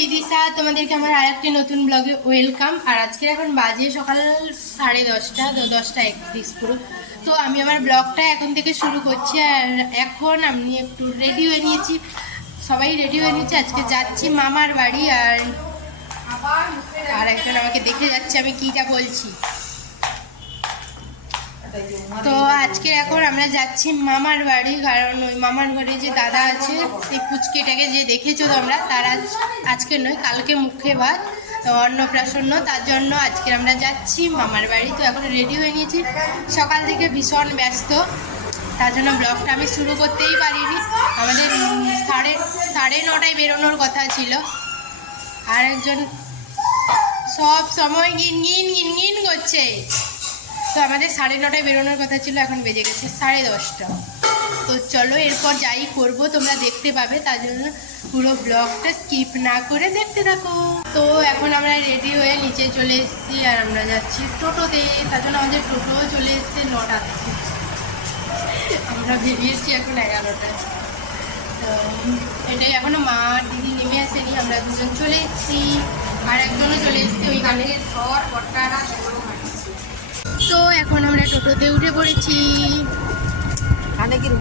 বিদিশা, তোমাদেরকে আমার আরেকটি নতুন ব্লগে ওয়েলকাম। আর আজকে এখন বাজে সকাল 10:30, 10:31 পুরো। তো আমি আমার ব্লগটা এখন থেকে শুরু করছি। আর এখন আমি একটু রেডি হয়ে নিয়েছি, সবাই রেডি হয়ে নিয়েছে। আজকে যাচ্ছি মামার বাড়ি। আর একজন আমাকে দেখে যাচ্ছে আমি কীটা বলছি। তো আজকে এখন আমরা যাচ্ছি মামার বাড়ি, কারণ ওই মামার ঘরে যে দাদা আছে সেই পুচকেটাকে যে দেখেছো তোমরা, তার আজকে নয় কালকে মুখে ভাত অন্নপ্রাশন, তার জন্য আজকে আমরা যাচ্ছি মামার বাড়ি। তো এখন রেডি হয়ে নিয়েছি, সকাল থেকে ভীষণ ব্যস্ত, তার জন্য ব্লগটা আমি শুরু করতেই পারিনি। আমাদের সাড়ে 9টায় বেরোনোর কথা ছিল। আর একজন সব সময় গিন গিন গিন গিন করছে। তো আমাদের 9:30টায় বেরোনোর কথা ছিল, এখন বেজে গেছে 10:30। তো চলো এরপর যাই করব তোমরা দেখতে পাবে, তার জন্য পুরো ব্লগটা স্কিপ না করে দেখতে থাকো। তো এখন আমরা রেডি হয়ে নিচে চলে এসেছি, আর আমরা যাচ্ছি টোটোতে। তার জন্য আমাদের টোটোও চলে এসছে 9টা থেকে। আমরা বেরিয়েছি এখন 11টায়। তো এটাই এখনো মা দিদি নেমে আসেনি, আমরা দুজন চলে এসেছি। আর একজনও চলে এসছে ওইখানে। তো এখন আমরা টোটোতে উঠে পড়েছি।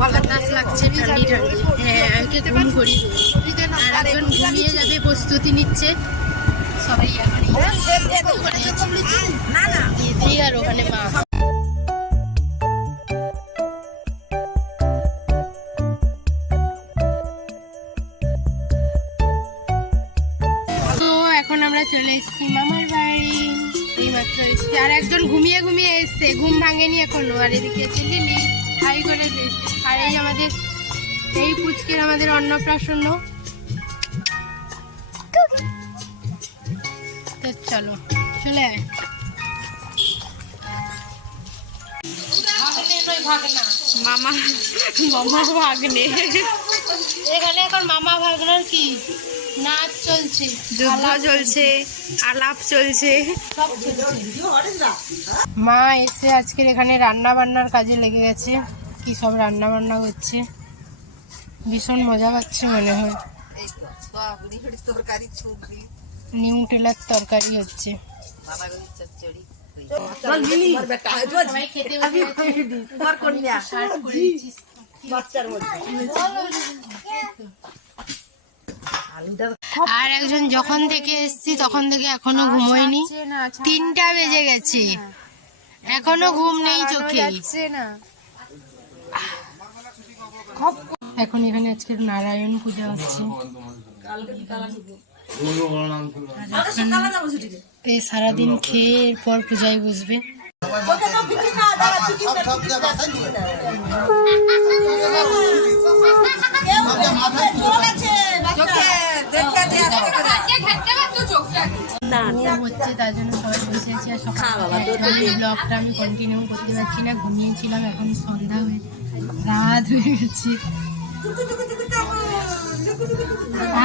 বাতাস লাগছে ঠান্ডি ঠান্ডি। হ্যাঁ, আমাকে ঘুম করি। আর একজন ঘুমিয়ে যাবে, প্রস্তুতি নিচ্ছে সবাই। এখন আর ওখানে মা। তো এখন আমরা চলে এসেছি মামার বাড়ি, এইমাত্র এসছি। আর একজন ঘুমিয়ে ঘুমিয়ে এসছে, ঘুম ভাঙেনি এখনো। আর এদিকে চিল্লি হাই করে দিয়েছে। আর এই আমাদের এই পুচকের আমাদের অন্নপ্রাশন। তো চলো চলে আয়। মামা মামা ভাগ্নে এখানে এখন মামা ভাগ্নার কি নাচ চলছে, যুদ্ধ চলছে, আলাপ চলছে। মা এসে আজকের এখানে রান্না বান্নার কাজে লেগে গেছে। কি সব রান্না বান্না করছে, ভীষণ মজা পাচ্ছে মনে হয়। নিউটেলার তরকারি হচ্ছে। আর একজন যখন থেকে এসছি তখন থেকে এখনো ঘুমোয়নি, 3টা বেজে গেছে, এখনো ঘুম নেই চোখে। এখন এখানে আজকে নারায়ণ পূজা হচ্ছে। এই সারাদিন খেয়ে এরপর পূজায় বসবে। হচ্ছে তার জন্য সবাই বসে আছি। আর ব্লগটা আমি কন্টিনিউ করতে পারছি না, ঘুমিয়েছিলাম। এখন সন্ধ্যা হয়ে রাত হয়ে গেছে।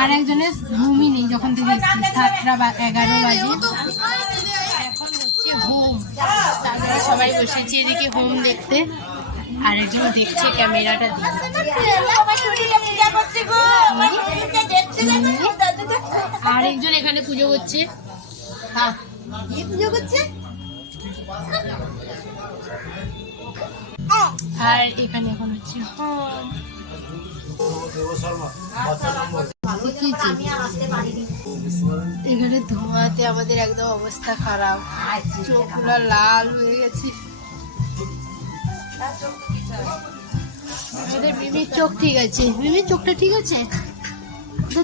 আর একজনের ঘুমই নেই যখন থেকে 7টা বা 11 বাজে। এখন হচ্ছে হোম, তারপরে সবাই বসেছি এদিকে হোম দেখতে। আর একজন দেখছে ক্যামেরাটা দিয়ে। আর একজন এখানে পুজো করছে। আর এখানে এখন হচ্ছে এখানে ধোঁয়াতে আমাদের একদম অবস্থা খারাপ, চোখগুলো লাল হয়ে গেছে। আমাদের মিমির চোখ ঠিক আছে, মিমির চোখটা ঠিক আছে।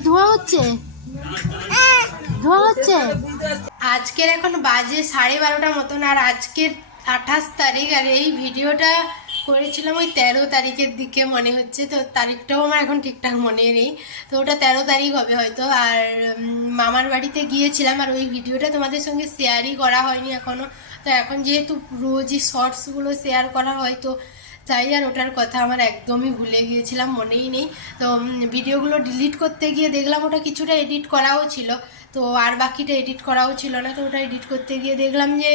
ধোঁয়া হচ্ছে, ধোঁয়া হচ্ছে। আজকের এখন বাজে 12:30 মতন। আর আজকের 28 তারিখ। আর এই ভিডিওটা করেছিলাম ওই 13 তারিখের দিকে মনে হচ্ছে। তো তারিখটাও আমার এখন ঠিকঠাক মনে নেই, তো ওটা 13 তারিখ হবে হয়তো। আর মামার বাড়িতে গিয়েছিলাম, আর ওই ভিডিওটা তোমাদের সঙ্গে শেয়ারই করা হয়নি এখনো। তো এখন যেহেতু রোজই শর্টসগুলো শেয়ার করা হয়, তো তাই আর ওটার কথা আমার একদমই ভুলে গিয়েছিলাম, মনেই নেই। তো ভিডিওগুলো ডিলিট করতে গিয়ে দেখলাম ওটা কিছুটা এডিট করাও ছিল, তো আর বাকিটা এডিট করাও ছিল না। তো ওটা এডিট করতে গিয়ে দেখলাম যে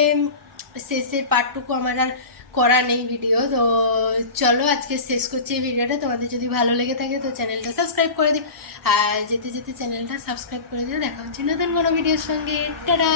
শেষের পার্টটুকু আমার আর করা নেই ভিডিও। তো চলো আজকে শেষ করছি এই ভিডিওটা। তোমাদের যদি ভালো লেগে থাকে তো চ্যানেলটা সাবস্ক্রাইব করে দিও, আর যেতে যেতে চ্যানেলটা সাবস্ক্রাইব করে দিও। দেখা হচ্ছে নতুন কোনো ভিডিওর সঙ্গে। টাটা।